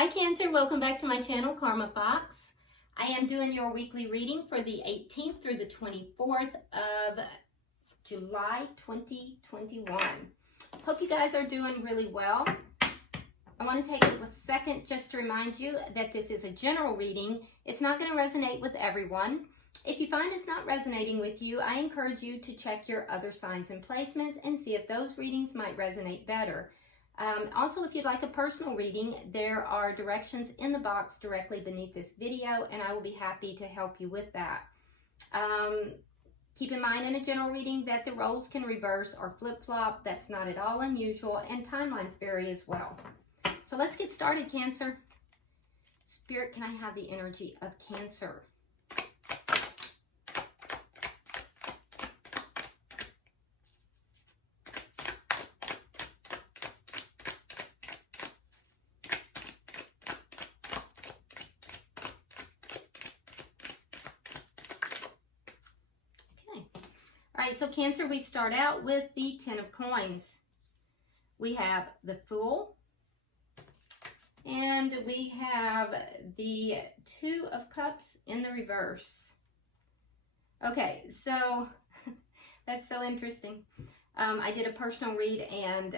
Hi Cancer, welcome back to my channel, Karma Fox. I am doing your weekly reading for the 18th through the 24th of July 2021. Hope you guys are doing really well. I want to take a second just to remind you that this is a general reading. It's not going to resonate with everyone. If you find it's not resonating with you, I encourage you to check your other signs and placements and see if those readings might resonate better. Also, if you'd like a personal reading, there are directions in the box directly beneath this video, and I will be happy to help you with that. Keep in mind in a general reading that the roles can reverse or flip-flop. That's not at all unusual, and timelines vary as well. So let's get started, Cancer. Spirit, can I have the energy of Cancer? All right, so Cancer, we start out with the Ten of Coins. We have the Fool, and we have the Two of Cups in the reverse. Okay, so that's so interesting. I did a personal read, and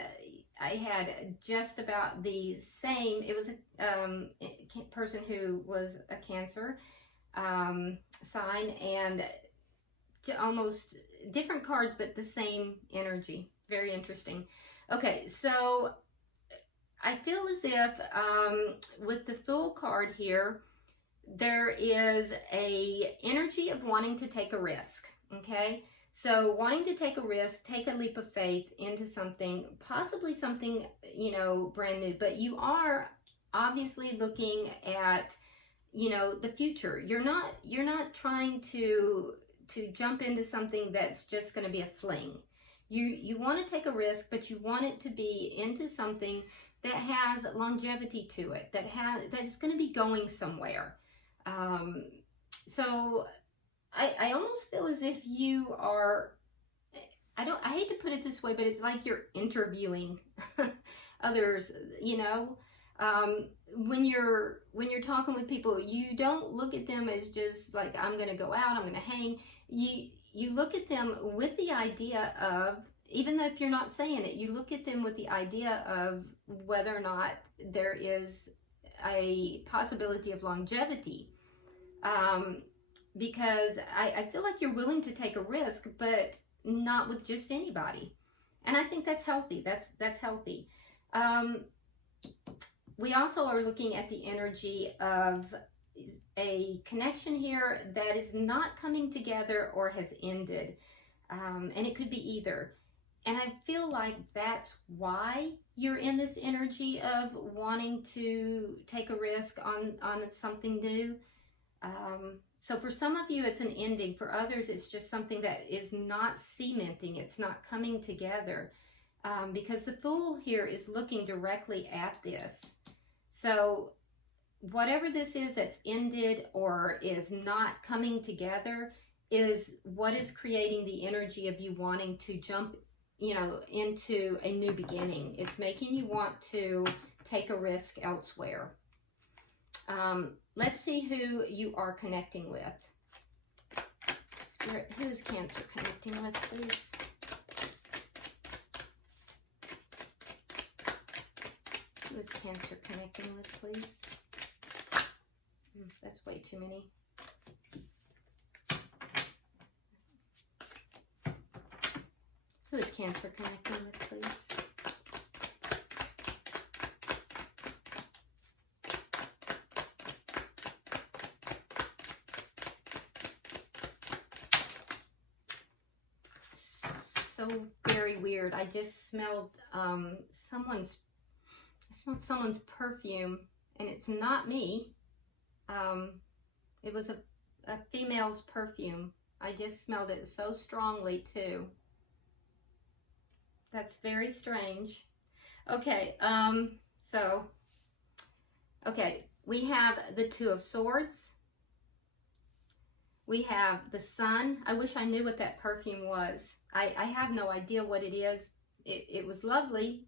I had just about the same. It was a person who was a Cancer sign, and almost different cards, but the same energy. Very interesting. Okay, so I feel as if with the Fool card here, there is a energy of wanting to take a risk. Okay, so wanting to take a risk, take a leap of faith into something, possibly something, you know, brand new, but you are obviously looking at, you know, the future. You're not trying to jump into something that's just going to be a fling. You want to take a risk, but you want it to be into something that has longevity to it, that's going to be going somewhere. So I almost feel as if you are, I hate to put it this way, but it's like you're interviewing others, you know. When you're talking with people, you don't look at them as just like, I'm going to go out, I'm going to hang. You look at them with the idea of, even though if you're not saying it, you look at them with the idea of whether or not there is a possibility of longevity. Because I feel like you're willing to take a risk, but not with just anybody. And I think that's healthy. That's healthy. We also are looking at the energy of a connection here that is not coming together or has ended. And it could be either. And I feel like that's why you're in this energy of wanting to take a risk on something new. So for some of you, it's an ending. For others, it's just something that is not cementing. It's not coming together. Because the Fool here is looking directly at this. So whatever this is that's ended or is not coming together is what is creating the energy of you wanting to jump, you know, into a new beginning. It's making you want to take a risk elsewhere. Let's see who you are connecting with. Spirit, who is Cancer connecting with, please? Who is Cancer connecting with, please? That's way too many. Who is Cancer connecting with, please? So very weird. I just smelled someone's perfume, and it's not me. It was a female's perfume. I just smelled it so strongly too. That's very strange. Okay, okay, we have the Two of Swords. We have the Sun. I wish I knew what that perfume was. I have no idea what it is. It was lovely.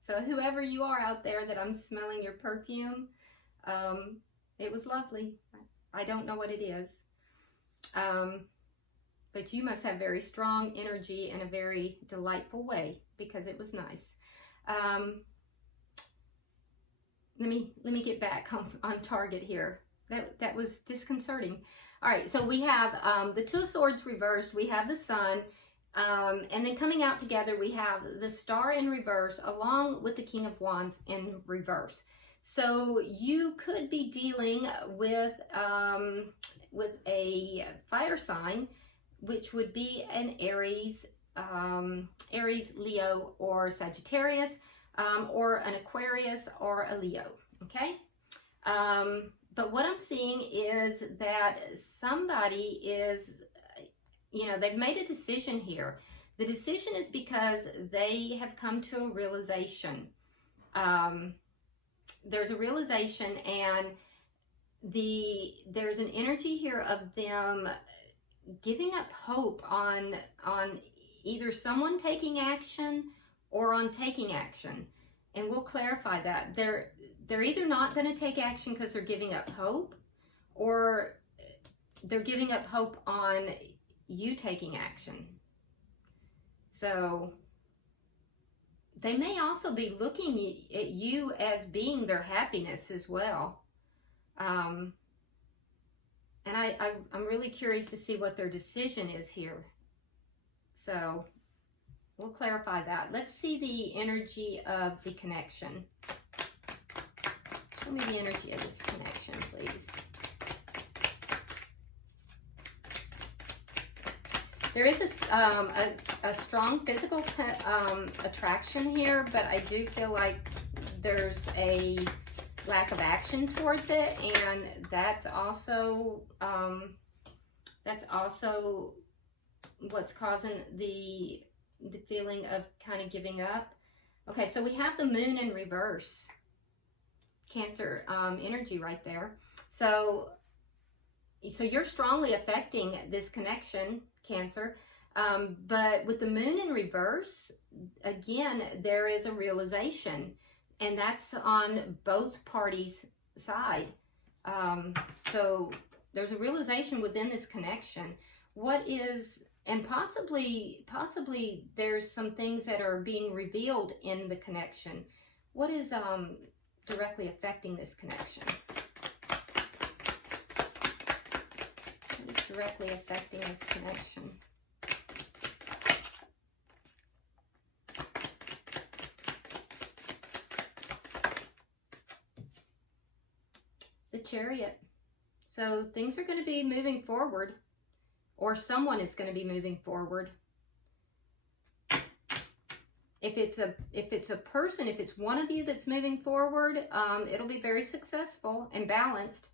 So whoever you are out there that I'm smelling your perfume, It was lovely. I don't know what it is. But you must have very strong energy in a very delightful way, because it was nice. Let me get back on target here. That was disconcerting. All right, so we have the Two of Swords reversed. We have the Sun. And then coming out together, we have the Star in reverse along with the King of Wands in reverse. So you could be dealing with a fire sign, which would be an Aries, Leo, or Sagittarius, or an Aquarius or a Leo, okay? But what I'm seeing is that somebody is, they've made a decision here. The decision is because they have come to a realization. There's a realization, and there's an energy here of them giving up hope on either someone taking action or on taking action. And we'll clarify that. They're either not going to take action because they're giving up hope, or they're giving up hope on you taking action. So they may also be looking at you as being their happiness as well. And I'm really curious to see what their decision is here. So we'll clarify that. Let's see the energy of the connection. Show me the energy of this connection, please. There is a strong physical attraction here, but I do feel like there's a lack of action towards it, and that's also what's causing the feeling of kind of giving up. Okay, so we have the Moon in reverse, Cancer energy right there. So you're strongly affecting this connection, Cancer, but with the Moon in reverse, again, there is a realization, and that's on both parties' side. So there's a realization within this connection. And possibly there's some things that are being revealed in the connection. What is directly affecting this connection? What is directly affecting this connection? The Chariot. So things are going to be moving forward, or someone is going to be moving forward. If it's a person, if it's one of you that's moving forward, it'll be very successful and balanced.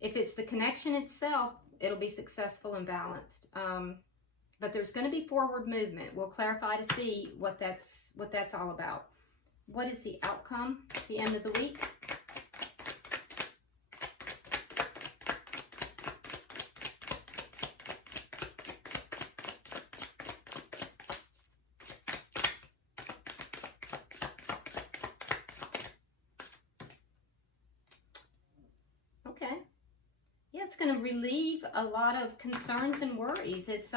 If it's the connection itself, it'll be successful and balanced. But there's going to be forward movement. We'll clarify to see what that's all about. What is the outcome at the end of the week? It's going to relieve a lot of concerns and worries. It's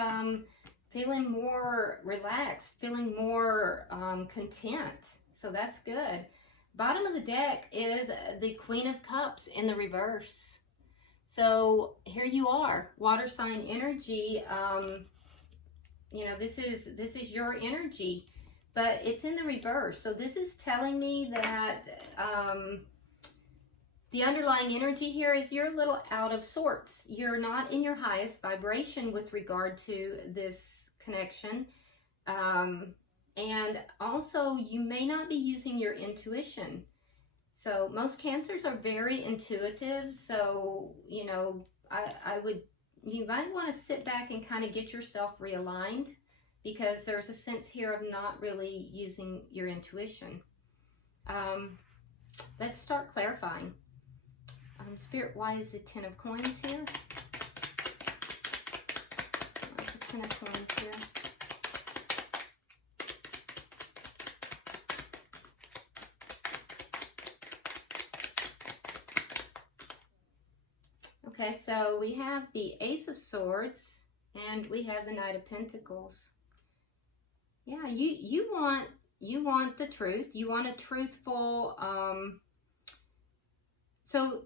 feeling more relaxed, feeling more content. So that's good. Bottom of the deck is the Queen of Cups in the reverse. So here you are, water sign energy. This is your energy, but it's in the reverse. So this is telling me that the underlying energy here is you're a little out of sorts. You're not in your highest vibration with regard to this connection. And also, you may not be using your intuition. So most Cancers are very intuitive. So, you might want to sit back and kind of get yourself realigned, because there's a sense here of not really using your intuition. Let's start clarifying. Spirit, why is the Ten of Coins here? Why is the Ten of Coins here? Okay, so we have the Ace of Swords and we have the Knight of Pentacles. Yeah, you want the truth. You want a truthful, so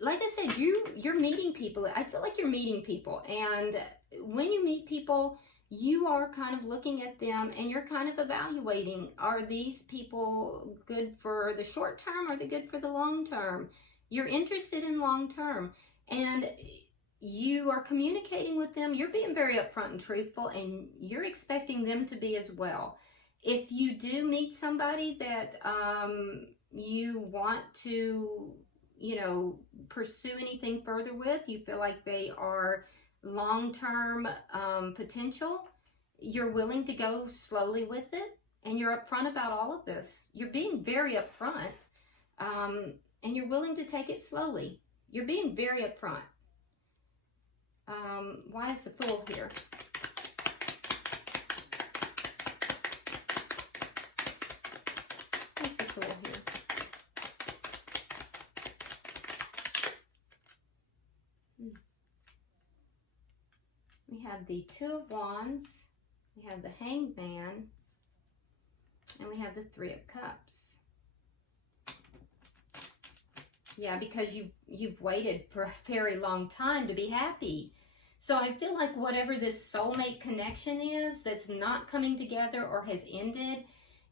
like I said, you're meeting people. I feel like you're meeting people, and when you meet people, you are kind of looking at them and you're kind of evaluating, are these people good for the short term or are they good for the long term? You're interested in long term, and you are communicating with them. You're being very upfront and truthful, and you're expecting them to be as well. If you do meet somebody that you want to, pursue anything further with, you feel like they are long-term potential, you're willing to go slowly with it, and you're upfront about all of this. You're being very upfront, and you're willing to take it slowly. You're being very upfront. Why is the Fool here? Why is the Fool here? We have the Two of Wands, we have the Hanged Man, and we have the Three of Cups. Yeah, because you've waited for a very long time to be happy. So I feel like whatever this soulmate connection is that's not coming together or has ended,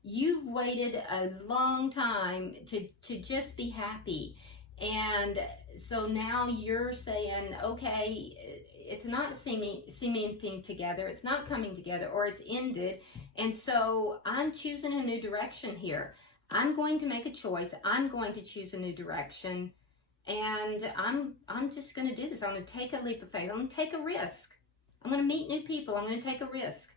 you've waited a long time to just be happy. And so now you're saying, okay, it's not cementing together, it's not coming together, or it's ended. And so I'm choosing a new direction here. I'm going to make a choice. I'm going to choose a new direction. And I'm just going to do this. I'm going to take a leap of faith. I'm going to take a risk. I'm going to meet new people. I'm going to take a risk.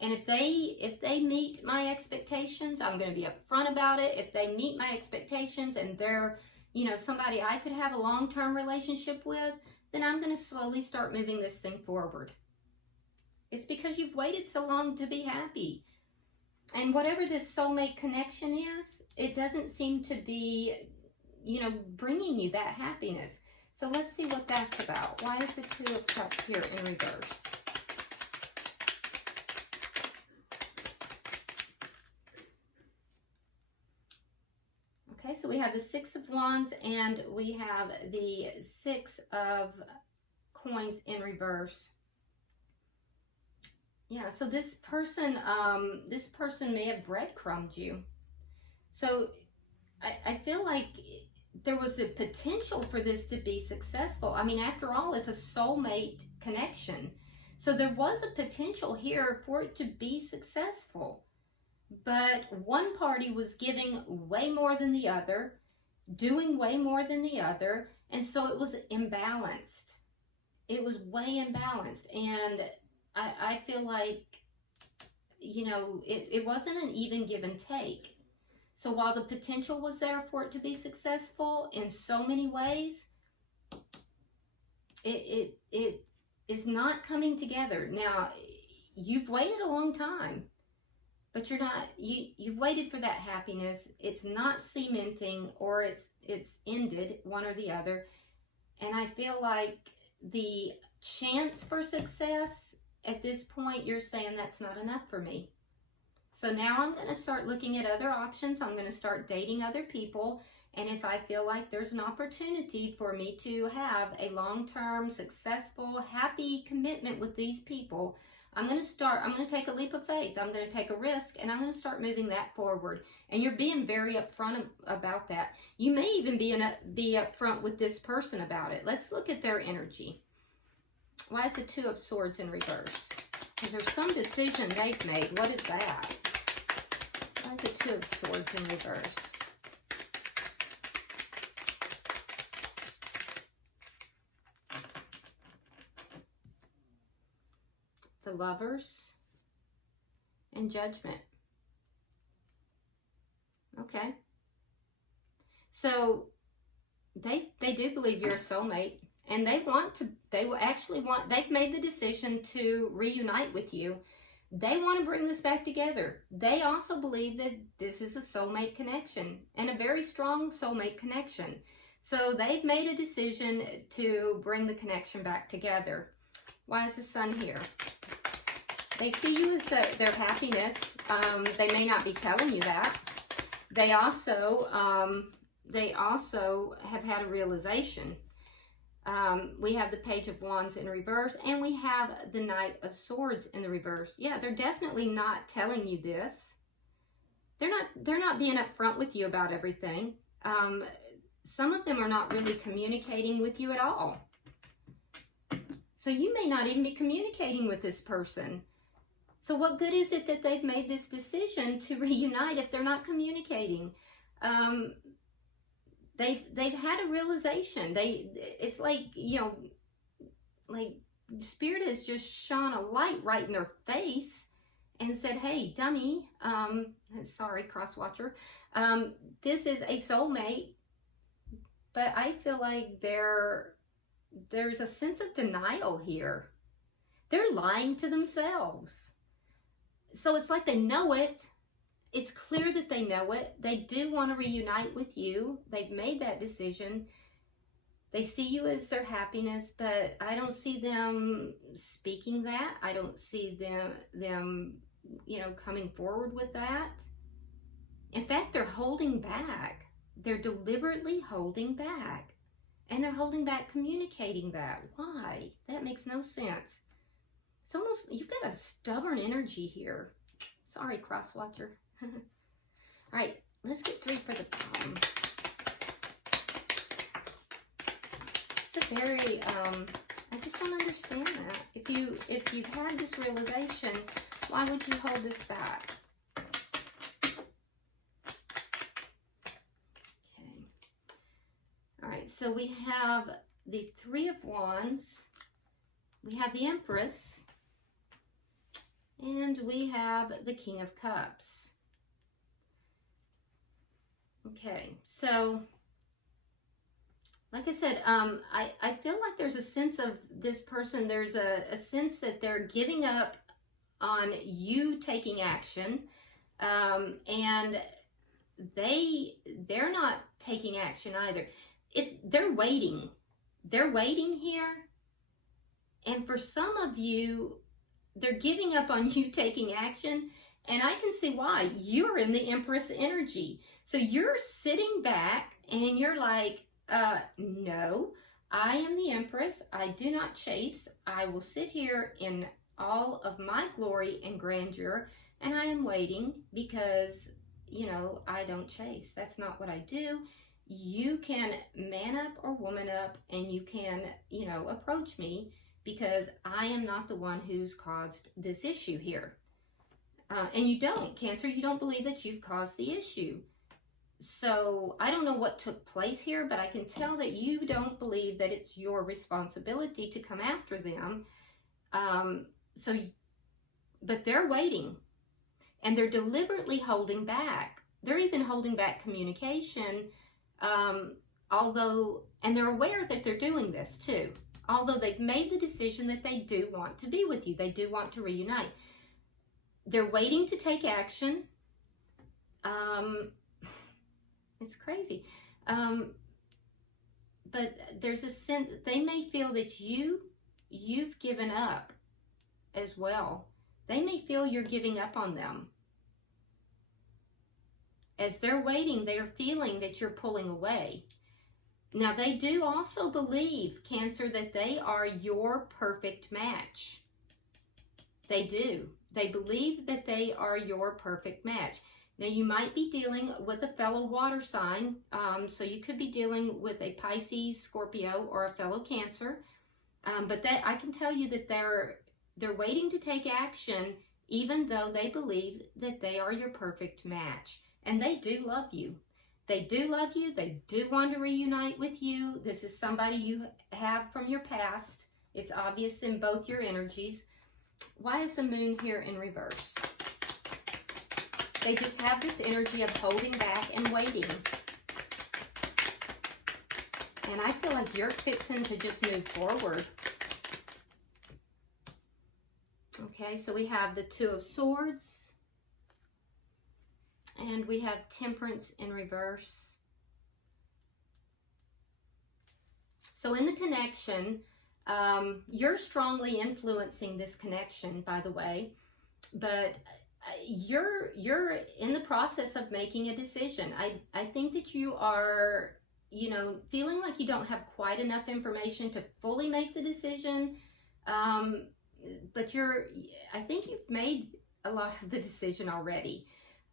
And if they meet my expectations, I'm going to be upfront about it. If they meet my expectations and they're, somebody I could have a long-term relationship with, then I'm going to slowly start moving this thing forward. It's because you've waited so long to be happy. And whatever this soulmate connection is, it doesn't seem to be, bringing you that happiness. So let's see what that's about. Why is the Two of Cups here in reverse? Okay, so we have the Six of Wands and we have the Six of Coins in reverse. Yeah, so this person may have breadcrumbed you. So I feel like there was a potential for this to be successful. I mean, after all, it's a soulmate connection. So there was a potential here for it to be successful. But one party was giving way more than the other, doing way more than the other, and so it was imbalanced. It was way imbalanced, and I feel like, it wasn't an even give and take. So while the potential was there for it to be successful in so many ways, it is not coming together. Now, you've waited a long time, but you've waited for that happiness. It's not cementing, or it's ended, one or the other. And I feel like the chance for success at this point, you're saying that's not enough for me. So now I'm going to start looking at other options. I'm going to start dating other people. And if I feel like there's an opportunity for me to have a long-term, successful, happy commitment with these people, I'm going to take a leap of faith. I'm going to take a risk, and I'm going to start moving that forward. And you're being very upfront about that. You may even be upfront with this person about it. Let's look at their energy. Why is the Two of Swords in reverse? Is there some decision they've made? What is that? Why is the Two of Swords in reverse? The Lovers and Judgment. Okay. So they do believe you're a soulmate, and they've made the decision to reunite with you. They want to bring this back together. They also believe that this is a soulmate connection, and a very strong soulmate connection. So they've made a decision to bring the connection back together. Why is the Sun here? They see you as their happiness. They may not be telling you that. They also have had a realization. We have the Page of Wands in reverse, and we have the Knight of Swords in the reverse. Yeah, they're definitely not telling you this. They're not being upfront with you about everything. Some of them are not really communicating with you at all. So you may not even be communicating with this person. So what good is it that they've made this decision to reunite if they're not communicating? They've had a realization. It's like, you know, like Spirit has just shone a light right in their face and said, hey, dummy, sorry, cross-watcher, this is a soulmate. But I feel like there's a sense of denial here. They're lying to themselves. So it's like they know it. It's clear that they know it. They do want to reunite with you. They've made that decision. They see you as their happiness, but I don't see them speaking that. I don't see them, you know, coming forward with that. In fact, they're holding back. They're deliberately holding back. And they're holding back communicating that. Why? That makes no sense. It's almost, you've got a stubborn energy here. Sorry, cross-watcher. All right, let's get 3 for the bottom. It's a very, I just don't understand that. If you've had this realization, why would you hold this back? So we have the 3 of Wands, we have the Empress, and we have the King of Cups. Okay, so like I said, I feel like there's a sense of this person, there's a sense that they're giving up on you taking action, and they're not taking action either. They're waiting. They're waiting here. And for some of you, they're giving up on you taking action. And I can see why. You're in the Empress energy. So you're sitting back and you're like, no, I am the Empress. I do not chase. I will sit here in all of my glory and grandeur. And I am waiting because, you know, I don't chase. That's not what I do. You can man up or woman up and you can, you know, approach me because I am not the one who's caused this issue here. And you don't, Cancer, you don't believe that you've caused the issue. So I don't know what took place here, but I can tell that you don't believe that it's your responsibility to come after them. But they're waiting and they're deliberately holding back. They're even holding back communication. And they're aware that they're doing this too, although they've made the decision that they do want to be with you. They do want to reunite. They're waiting to take action. It's crazy. But there's a sense they may feel that you've given up as well. They may feel you're giving up on them. As they're waiting, they're feeling that you're pulling away. Now, they do also believe, Cancer, that they are your perfect match. They do. They believe that they are your perfect match. Now, you might be dealing with a fellow water sign. So you could be dealing with a Pisces, Scorpio, or a fellow Cancer. But that I can tell you that they're waiting to take action, even though they believe that they are your perfect match. And they do love you. They do love you. They do want to reunite with you. This is somebody you have from your past. It's obvious in both your energies. Why is the Moon here in reverse? They just have this energy of holding back and waiting. And I feel like you're fixing to just move forward. Okay, so we have the 2 of Swords. And we have Temperance in reverse. So in the connection, you're strongly influencing this connection, by the way, but you're in the process of making a decision. I think that you are, you know, feeling like you don't have quite enough information to fully make the decision, but I think you've made a lot of the decision already.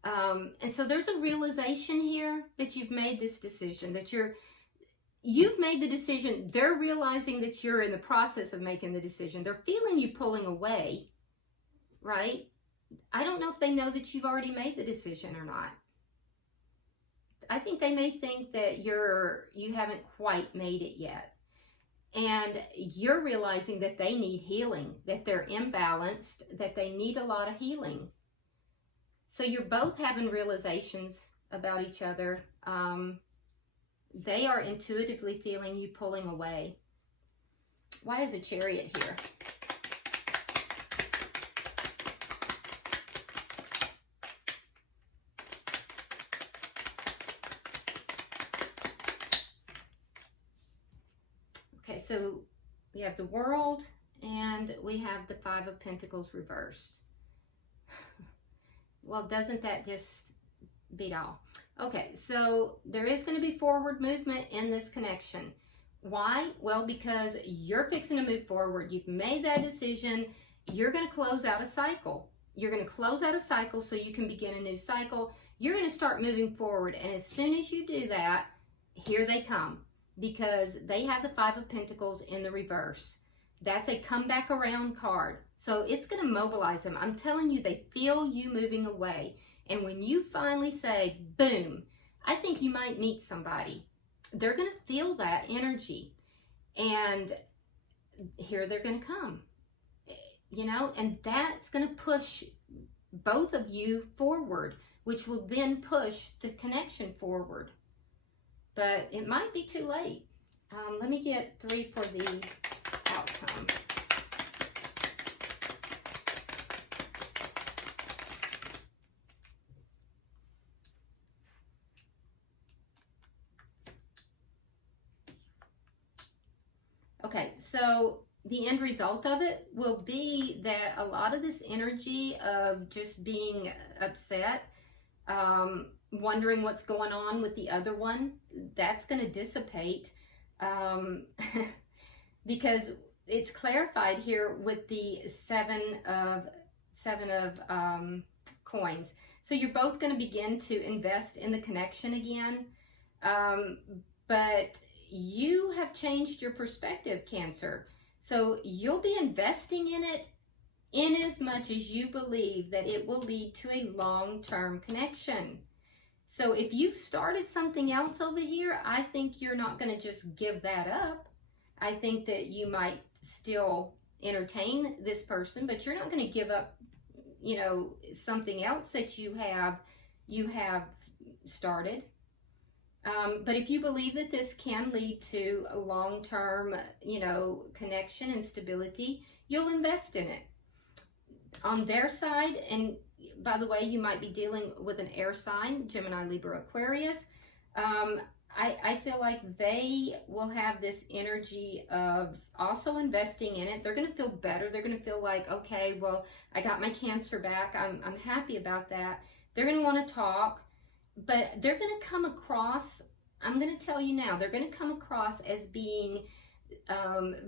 And so there's a realization here that you've made this decision, that you've made the decision. They're realizing that you're in the process of making the decision. They're feeling you pulling away, right? I don't know if they know that you've already made the decision or not. I think they may think that you haven't quite made it yet. And you're realizing that they need healing, that they're imbalanced, that they need a lot of healing. So you're both having realizations about each other. They are intuitively feeling you pulling away. Why is a Chariot here? Okay, so we have the World and we have the Five of Pentacles reversed. Well, doesn't that just beat all? Okay, so there is going to be forward movement in this connection. Why? Well, because you're fixing to move forward. You've made that decision. You're going to close out a cycle. You're going to close out a cycle so you can begin a new cycle. You're going to start moving forward. And as soon as you do that, here they come, because they have the Five of Pentacles in the reverse. That's a come back around card. So it's going to mobilize them. I'm telling you, they feel you moving away. And when you finally say, boom, I think you might meet somebody, they're going to feel that energy. And here they're going to come, you know, and that's going to push both of you forward, which will then push the connection forward. But it might be too late. Let me get 3 for the outcome. Okay, so the end result of it will be that a lot of this energy of just being upset, wondering what's going on with the other one, that's going to dissipate, because it's clarified here with the seven of coins. So you're both going to begin to invest in the connection again, but you have changed your perspective, Cancer. So you'll be investing in it in as much as you believe that it will lead to a long-term connection. So if you've started something else over here, I think you're not going to just give that up. I think that you might still entertain this person, but you're not going to give up, you know, something else that you have started. But if you believe that this can lead to a long-term, you know, connection and stability, you'll invest in it. On their side, and by the way, you might be dealing with an air sign, Gemini, Libra, Aquarius. I feel like they will have this energy of also investing in it. They're going to feel better. They're going to feel like, okay, well, I got my Cancer back. I'm happy about that. They're going to want to talk. But they're going to come across, I'm going to tell you now, they're going to come across as being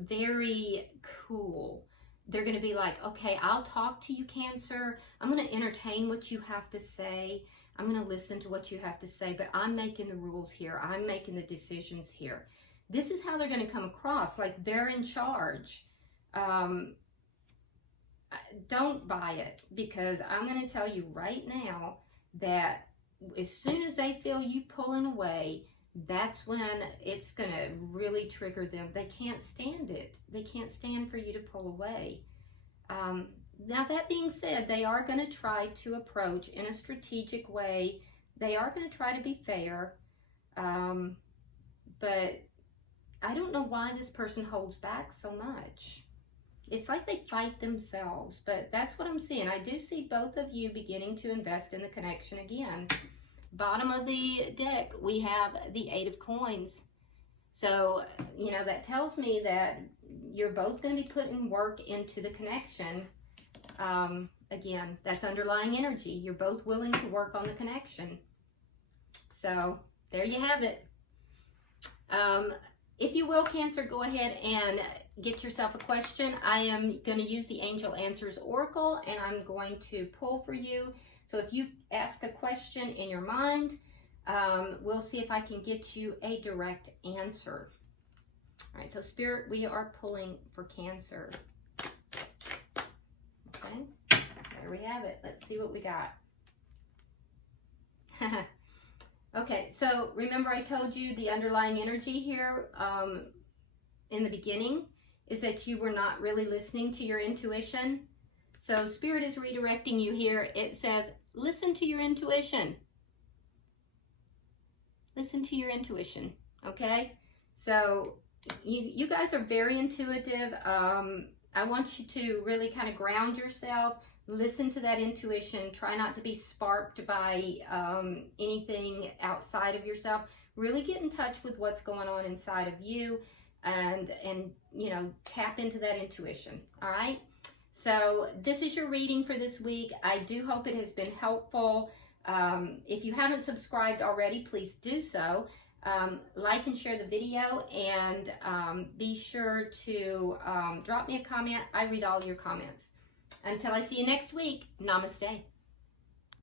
very cool. They're going to be like, okay, I'll talk to you, Cancer. I'm going to entertain what you have to say. I'm going to listen to what you have to say, but I'm making the rules here. I'm making the decisions here. This is how they're going to come across, like they're in charge. Don't buy it, because I'm going to tell you right now that as soon as they feel you pulling away, that's when it's going to really trigger them. They can't stand it. They can't stand for you to pull away. Now, that being said, they are going to try to approach in a strategic way. They are going to try to be fair. But I don't know why this person holds back so much. It's like they fight themselves, but that's what I'm seeing. I do see both of you beginning to invest in the connection again. Bottom of the deck, we have the Eight of Coins. So, you know, that tells me that you're both going to be putting work into the connection. Again, that's underlying energy. You're both willing to work on the connection. So there you have it. If you will, Cancer, go ahead and get yourself a question. I am going to use the Angel Answers Oracle, and I'm going to pull for you. So if you ask a question in your mind, we'll see if I can get you a direct answer. All right, so Spirit, we are pulling for Cancer. Okay, there we have it. Let's see what we got. Okay, so remember I told you the underlying energy here in the beginning is that you were not really listening to your intuition. So Spirit is redirecting you here. It says, listen to your intuition. Listen to your intuition, okay? So you guys are very intuitive. I want you to really kind of ground yourself. Listen to that intuition. Try not to be sparked by anything outside of yourself. Really get in touch with what's going on inside of you, and you know, tap into that intuition. All right. So this is your reading for this week. I do hope it has been helpful. If you haven't subscribed already, please do so. Like and share the video, and be sure to drop me a comment. I read all your comments. Until I see you next week, namaste.